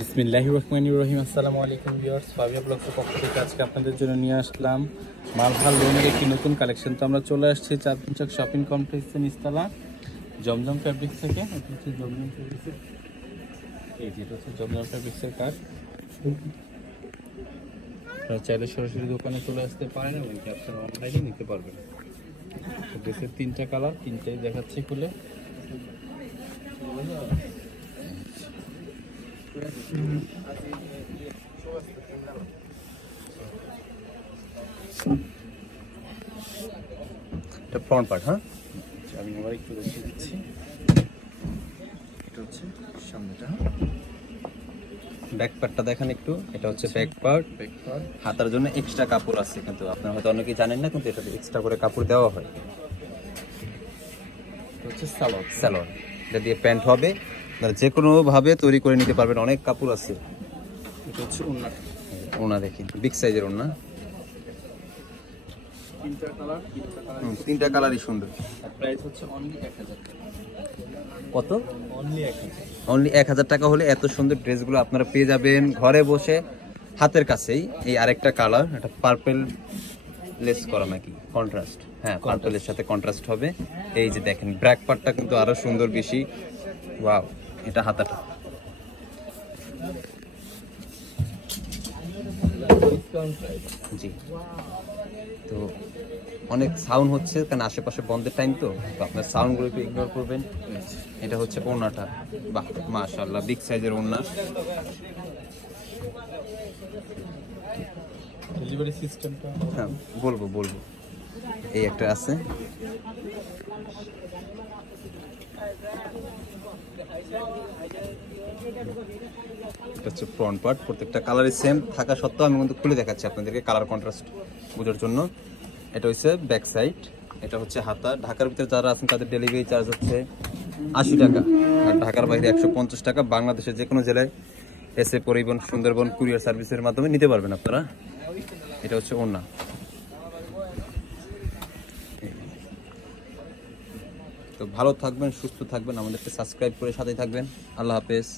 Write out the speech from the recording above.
বিসমিল্লাহির রহমানির রহিম। আসসালামু আলাইকুম ভিউয়ার্স, ফাবিয়া ব্লগসের পক্ষ থেকে আজকে আপনাদের জন্য নিয়ে আসলাম মালভাল লোনের একটি নতুন কালেকশন। তো আমরা চলে আসছি চাঁদপুর শপিং কমপ্লেক্সের নিচতলা জমজম ফ্যাব্রিক্স থেকে। এটা হচ্ছে জমজম ফ্যাব্রিক্সের, এই যেটা হচ্ছে জমজম ফ্যাব্রিক্সের কাজ। আপনারা চাইলে সরাসরি দোকানে চলে আসতে পারেন এবং আপনারা অনলাইনে নিতে পারবেন। ড্রেসের তিনটা কালার, তিনটাই দেখাচ্ছি খুলে। এটা ফ্রন্ট পার্ট, হ্যাঁ আমি আবার একটু দেখিয়ে দিচ্ছি। এটা হচ্ছে সামনেটা, ব্যাক পার্টটা দেখেন একটু। এটা হচ্ছে ব্যাক পার্ট। হাতার জন্য এক্সট্রা কাপড় আছে, কিন্তু আপনারা হয়তো অনেকেই জানেন না, কিন্তু এটাতে এক্সট্রা করে কাপড় দেওয়া হয়। এটা হচ্ছে সালোয়ার, এটা দিয়ে প্যান্ট হবে। আপনারা যে কোনো ভাবে তৈরি করে নিতে পারবেন, অনেক কাপড় আছে। এটা হচ্ছে ওড়না, দেখি বিগ সাইজের ওড়না, তিনটা কালারই সুন্দর। প্রাইস হচ্ছে অনলি 1000 টাকা। কত? অনলি 1000 টাকা হলে এত সুন্দর ড্রেসগুলো আপনারা পেয়ে যাবেন ঘরে বসে, হাতের কাছেই। এই আরেকটা কালার, এটা পার্পল লেস করা নাকি কন্ট্রাস্ট, হ্যাঁ পার্পলের সাথে কন্ট্রাস্ট হবে। এই যে দেখেন ব্র্যাক পার্টটা কিন্তু আরো সুন্দর বেশি। ওয়াও, এটা হাতাটা। জি, তো অনেক সাউন্ড হচ্ছে কারণ আশেপাশে বন্ধের টাইম, তো আপনার সাউন্ডগুলো একটু ইগনোর করবেন। এটা হচ্ছে ওড়নাটা, বাহ মাশাআল্লাহ, বিগ সাইজের ওড়না। ডেলিভারি সিস্টেমটা হ্যাঁ বলবো। এই একটা আছে, এটা হচ্ছে ফ্রন্ট পার্ট। প্রত্যেকটা কালারই সেম থাকা সত্ত্বেও আমি কিন্তু খুলে দেখাচ্ছি আপনাদেরকে কালার কন্ট্রাস্ট বোঝার জন্য। এটা হচ্ছে ব্যাক সাইড, এটা হচ্ছে হাতা। ঢাকার ভিতরে যারা আছেন তাদের ডেলিভারি চার্জ হচ্ছে 80 টাকা, আর ঢাকার বাইরে 150 টাকা। বাংলাদেশের যে কোনো জেলায় এসে পরিবহন, সুন্দরবন কুরিয়ার সার্ভিসের মাধ্যমে নিতে পারবেন আপনারা। এটা হচ্ছে ওড়না। তো ভালো থাকবেন, সুস্থ থাকবেন, আমাদেরকে সাবস্ক্রাইব করে সাথেই থাকবেন। আল্লাহ হাফেজ।